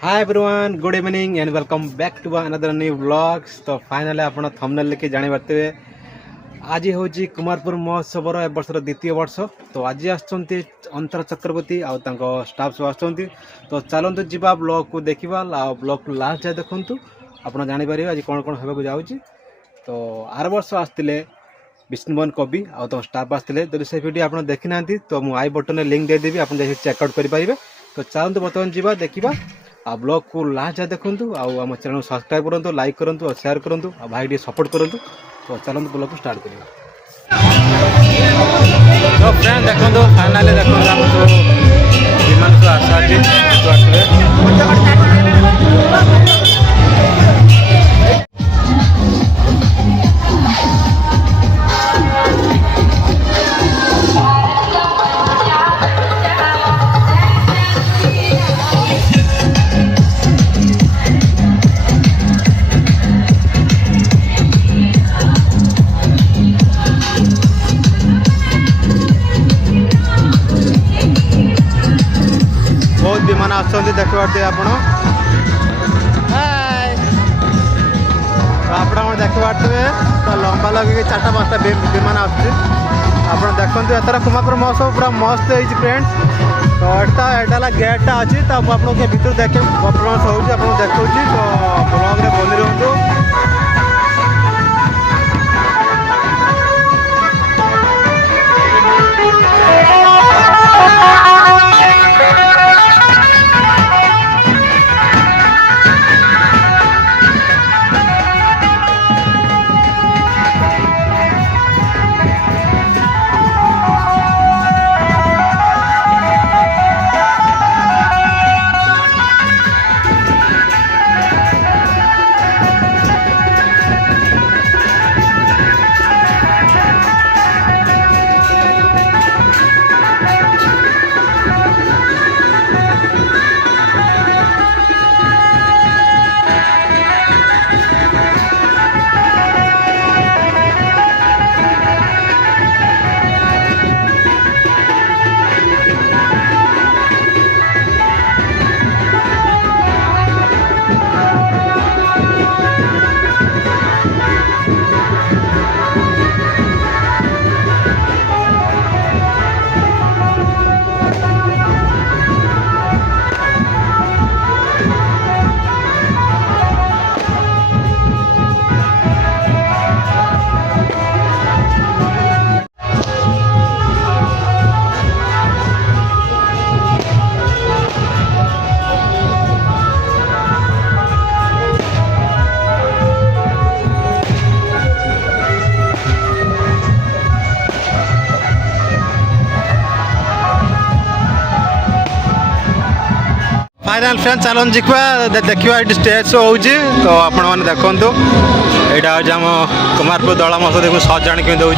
Hi everyone, good evening and welcome back to another new vlogs. तो finally आपण thumbnail लिखि जानि पारथिबे आज होची कुमारपुर महोत्सव ए वर्षर द्वितीय वर्ष। तो आज आछंती अंतर चक्रवर्ती आ तांको स्टाफ सब आछंती। तो चलंतु जीवा ब्लॉग को देखिबा आ ब्लॉग को लास्ट जाय देखंतु आपण जानि परिबे आज कोन कोन हेबा को जाउची। तो आर वर्ष आस्तिले विष्णुवन कवि आ तो स्टाफ आस्तिले। जदि से वीडियो आपण देखि नांती तो मु आई बटन लिंक दे देबी, आपण जाय चेक आउट करि परिबे। तो चलंतु बर्तमान जीवा देखिबा आ ब्लॉग को लास्ट जाए देखूँ आम चैनल सब्सक्राइब करूँ, लाइक करूँ और शेयर करूँ आ भाई टे सपोर्ट करूँ। तो चलते ब्लॉग को स्टार्ट करिए। तो फ्रेंड देखो फाइनाली देखो आम जो विमान सब आसवे विमान आसते देखते आप देखते तो लंबा लगे 4-5टा विमान आसते देखते एथर कुमारपुर महोत्सव पूरा मस्त है फ्रेंड्स। तो एटा गेटा अच्छी तो आपको भर देखे परफॉर्मेंस हो देखा तो ब्लॉग में बनी रुँ। फाइनल फ्रेंड चलन जिखा देखा ये स्टेज शो हो तो आपण मैंने देखु यहाँ हूँ आम कुमारपुर दल महोत्सव देखो सजाणी केमी दौर।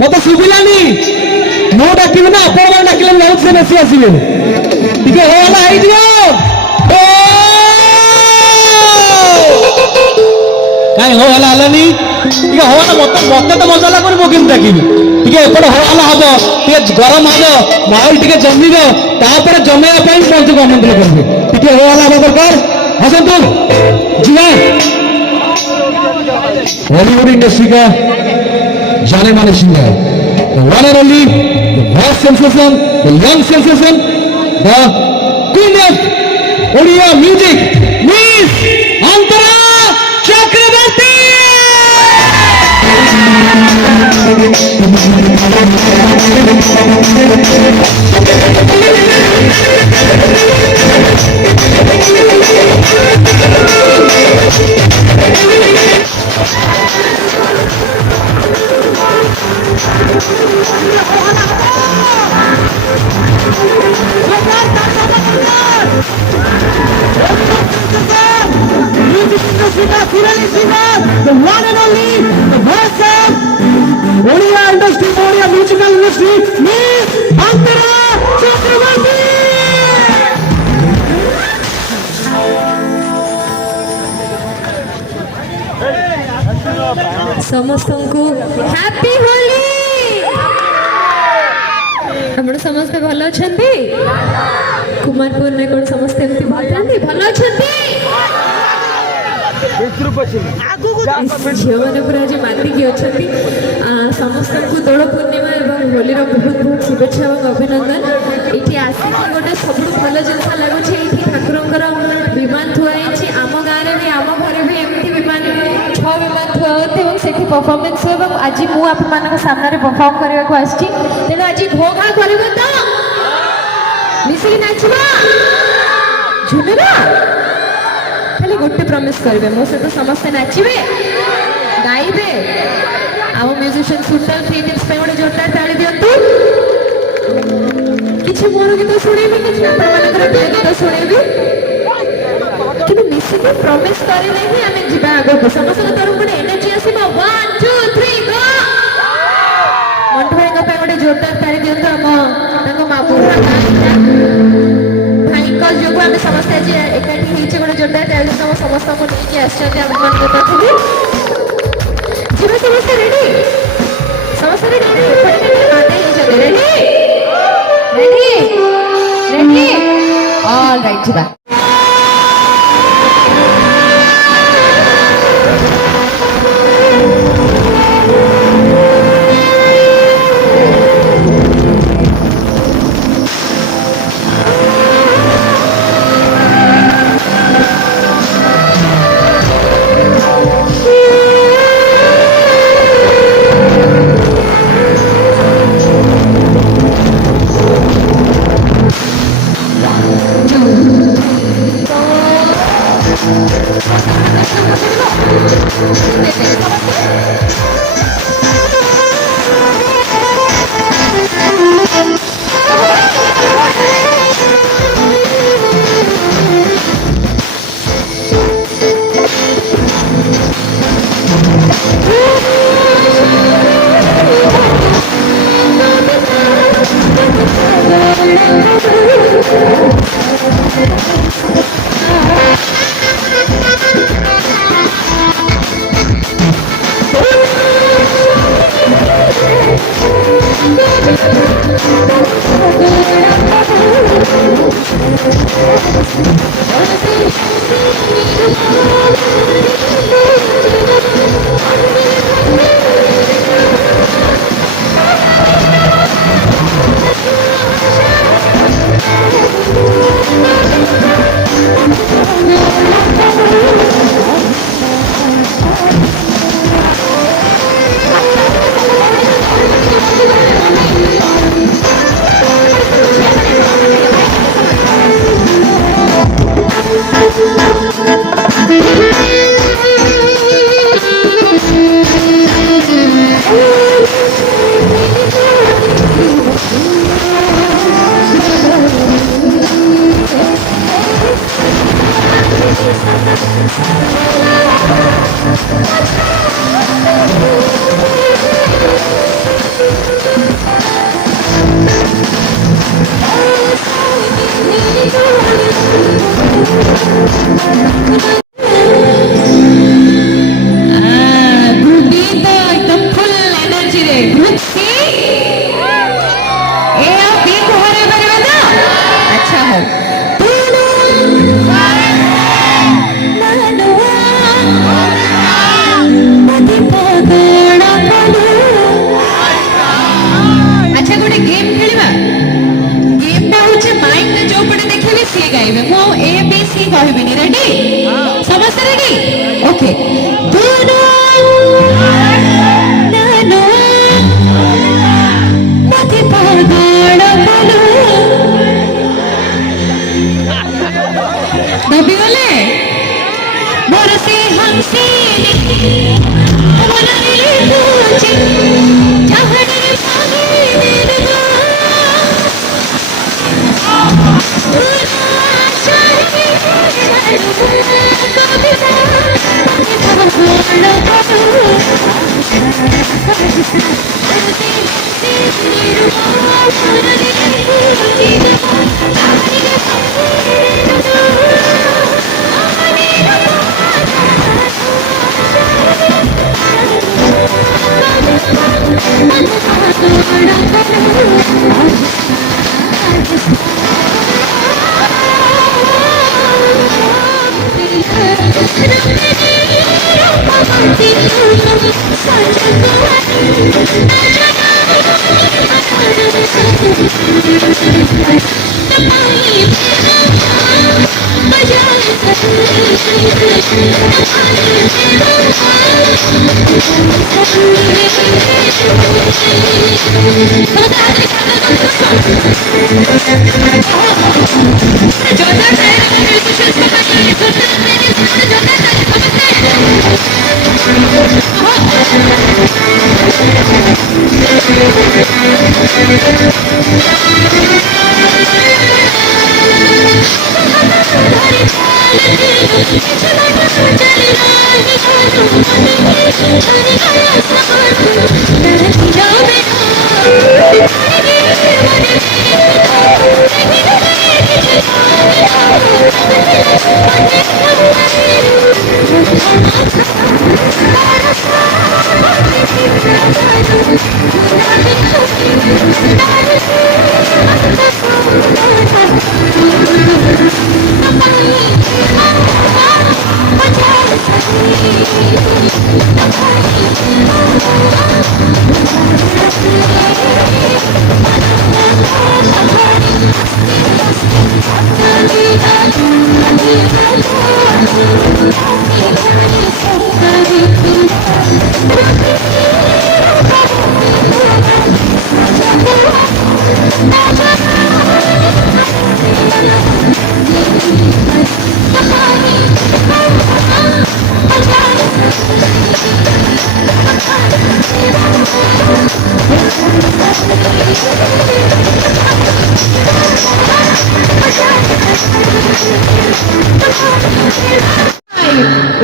मत शुभिलानी मु डाक ना आपण डाकिले बहुत से बेसी आसवे टिके होला आई दियो काई होला हलानी टिके होला मत मत तो मजा लागो मो केम डाकिबी टिके एपड़ होला हबो टिके गरम हबो माहौल टिके जमीबो तापर जमेया पई पंच गमंत्र करबे टिके होला हबो दरकार हसन तुम जीवा बॉलीवुड इंडस्ट्री का जाने माने singer, the one and only, the voice sensation, the young sensation, the queen of Odia music, Miss Antara Chakrabarti. The one and only, the voice of Odia industry, Odia musical industry, Miss Antara Chakrabarti. ସମସ୍ତଙ୍କୁ happy Holi. ଆପଣ ସମସ୍ତେ ଭଲ ଅଛନ୍ତି? କୁମାରପୁରରେ କ'ଣ ସମସ୍ତେ ଏମିତି ଭଲ ଅଛନ୍ତି? ଝିଅମାନେ ପୁରା ଆଜି ମାତିକି ଅଛନ୍ତି। ସମସ୍ତଙ୍କୁ ଦୋଳ ପୂର୍ଣ୍ଣିମା ଏବଂ ହୋଲିର ବହୁତ ବହୁତ ଶୁଭେଚ୍ଛା ଏବଂ ଅଭିନନ୍ଦନ। ଏଇଠି ଆସିକି ଗୋଟେ ସବୁଠୁ ଭଲ ଜିନିଷ ଲାଗୁଛି, ଏଇଠି ଠାକୁରଙ୍କର ବିମାନ ଥୁଆ ହେଇଛି। ଆମ ଗାଁରେ ବି ଆମ ଘରେ ବି ଏମିତି ବିମାନ 6 ବିମାନ ଥୁଆ ହେଉଛି ଏବଂ ସେଠି ପରଫର୍ମାନ୍ସ ହେବ। ଏବଂ ଆଜି ମୁଁ ଆପଣମାନଙ୍କ ସାମ୍ନାରେ ପରଫର୍ମ କରିବାକୁ ଆସିଛି। ତେଣୁ ଆଜି ଘୋ ଘା କରିବ ତ, ମିଶିକି ନାଚିବା, ଝୁମିବା। ଖାଲି ଗୋଟେ ପ୍ରମିସ୍ କରିବେ, ମୋ ସହିତ ସମସ୍ତେ ନାଚିବେ, ଗାଇବେ। ଆମ ମ୍ୟୁଜିସିଆନ ସୁନ୍ଦର 3 ଦିନ ପାଇଁ ଗୋଟେ ଜୋରଦାର ତାଳି ଦିଅନ୍ତୁ। କିଛି ମୋର ଗୀତ ଶୁଣେଇବି, କିଛି ଆପଣମାନଙ୍କର ପ୍ରିୟ ଗୀତ ଶୁଣେଇବି, କିନ୍ତୁ ମିଶିକି ପ୍ରମିସ୍ କରିଲେ ହିଁ ଆମେ ଯିବା ଆଗକୁ। ସମସ୍ତଙ୍କ ତରଫରୁ ଗୋଟେ ଏନର୍ଜି ଆସିବ। 1 2 3 ଗୋ। ମଣ୍ଟୁ ଭାଇଙ୍କ ପାଇଁ ଗୋଟେ ଜୋରଦାର ତାଳି ଦିଅନ୍ତୁ। ଆମ ତାଙ୍କ ମାମୁଁ ଭାଇଙ୍କ ଯୋଗୁଁ ଆମେ ସମସ୍ତେ ଆଜି ଏକାଠି ହେଇଛେ। ଗୋଟେ ଜୋରଦାର ତାଳି ଦିଅନ୍ତୁ। ସମସ୍ତଙ୍କୁ ନେଇକି ଆସିଛନ୍ତି ଆମମାନଙ୍କ ପାଖକୁ। ଯିବା ସମସ୍ତେ ରେଡି? ସମସ୍ତେ ରେଡି? ହେଇଛନ୍ତି ready? Ready? Ready? All right, ଯିବା।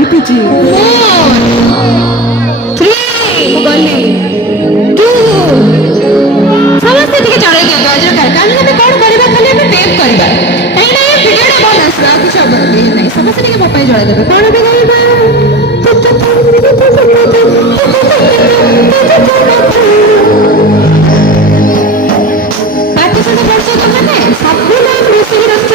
ଏପିଜି 3 ମୁଁ ଗଲି 2 ସମସ୍ତେ ଟିକେ ଚଳେଇ ଦିଅନ୍ତୁ ଅଜରକାର କାଲି ଆମେ କ'ଣ କରିବା ଖାଲି ଆମେ ଟେପ୍ କରିବା କାହିଁକି ନା ଏ ଭିଡ଼ିଓଟା ଭଲ ଆସିବ ଆଉ କିଛି ହବନି ନାହିଁ ସମସ୍ତେ ଟିକେ ମୋ ପାଇଁ ଚଳେଇ ଦେବେ କ'ଣ ବି କହିବା ପାର୍ଟିସିପେଟ୍ କରୁଛ ତମେ ସବୁ ଲାଇଫ୍ ମିଶିକି ରଖିଛ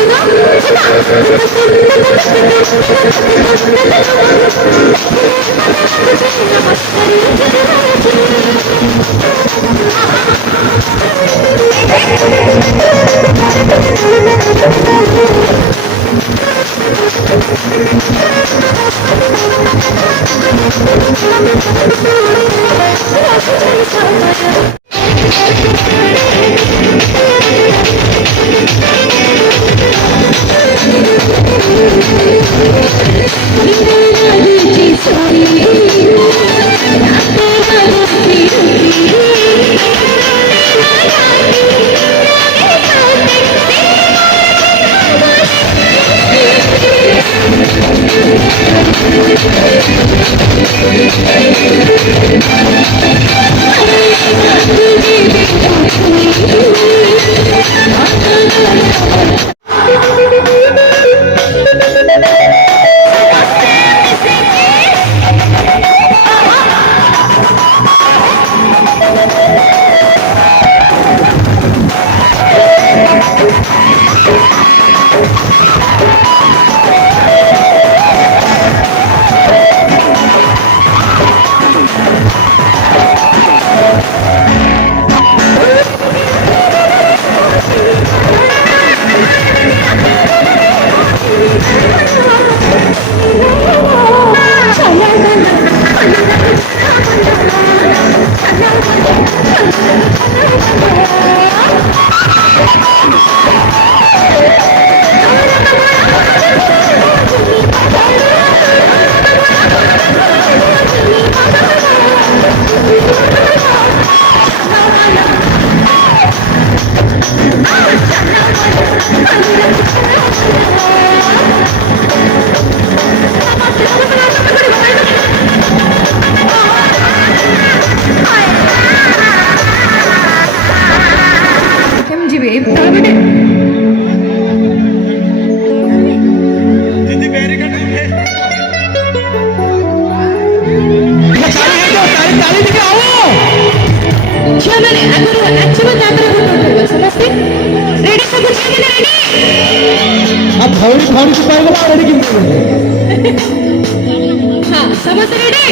अब भौरी भौरी से पहले बोला रेडी किन हाँ समझ रेडी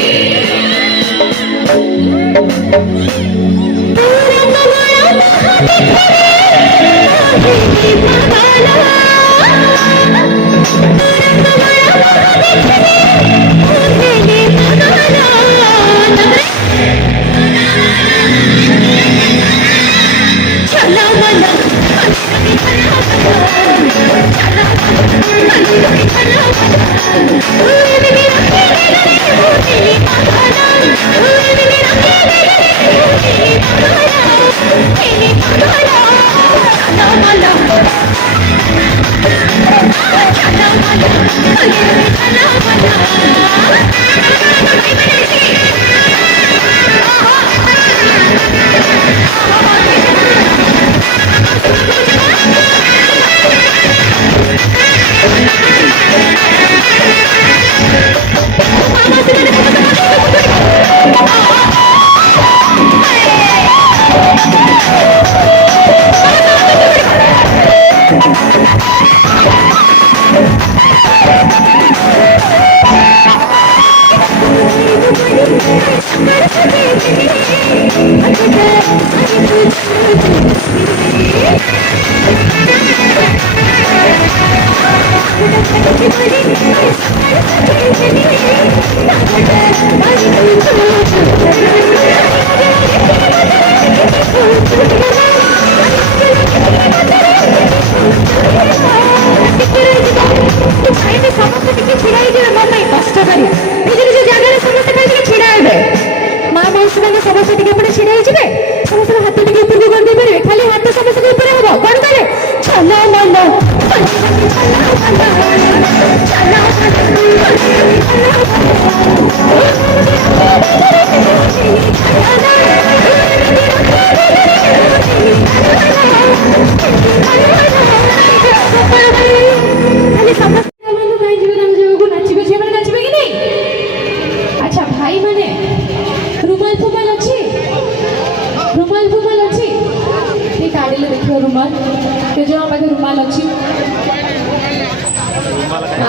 ସମସ୍ତେ ଟିକେ ଏପଟେ ଛିଡ଼ା ହେଇଯିବେ ସମସ୍ତଙ୍କ ହାତ ଟିକେ ଉପରକୁ କରିଦେଇପାରିବେ ଖାଲି ହାତ ସମସ୍ତଙ୍କ ଉପରେ ହବ କ'ଣ କରେ ଛଲା ମନ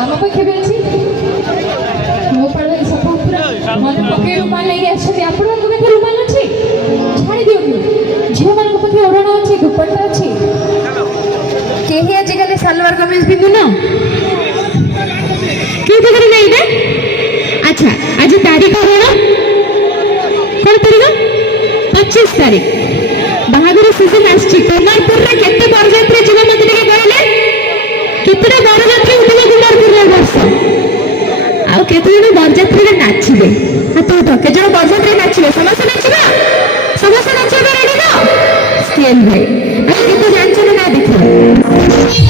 ଆମ ପାଖେ ବି ଅଛି ମୋ ପାଖରେ ସବୁ ପୁରା ମନେ ପକେଇ ରୁମାଲ ନେଇକି ଆସିଛନ୍ତି ଆପଣଙ୍କ ପାଖେ ରୁମାଲ ଅଛି ଛାଡ଼ି ଦିଅନ୍ତୁ ଝିଅମାନଙ୍କ ପାଖେ ଓଢ଼ଣା ଅଛି ଦୁପଟ୍ଟା ଅଛି କେହି ଆଜିକାଲି ସାଲୱାର କମିଜ ପିନ୍ଧୁନ କେହି ପାଖରେ ନାହିଁ ନା ଆଚ୍ଛା ଆଜି ତାରିଖ କ'ଣ କ'ଣ ତାରିଖ 25 ତାରିଖ ବାହାଘର ସିଜନ ଆସିଛି କୁମାରପୁରରେ କେତେ ବରଯାତ୍ରୀ ଯିବେ ମତେ ଟିକେ କହିଲେ କେତେଟା ବରଯାତ୍ରୀ ଉଠିବେ କୁମାରପୁରରେ ବର୍ଷ ଆଉ କେତେ ଜଣ ବରଯାତ୍ରୀରେ ନାଚିବେ ହାତ ଉଠ କେତେ ଜଣ ବରଯାତ୍ରୀରେ ନାଚିବେ ସମସ୍ତେ ନାଚିବା ସମସ୍ତେ ନାଚିବା ରେଡି ତ ସ୍କେଲ ଭାଇ ଆଉ କେତେ ଜାଣିଛ ନା ଦେଖିବ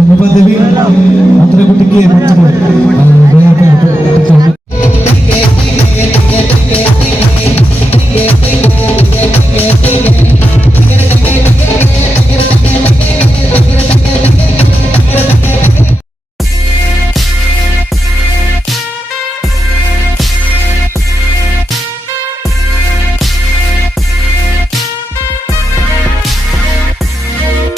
धन्यवाद देवी अंतरे को टिके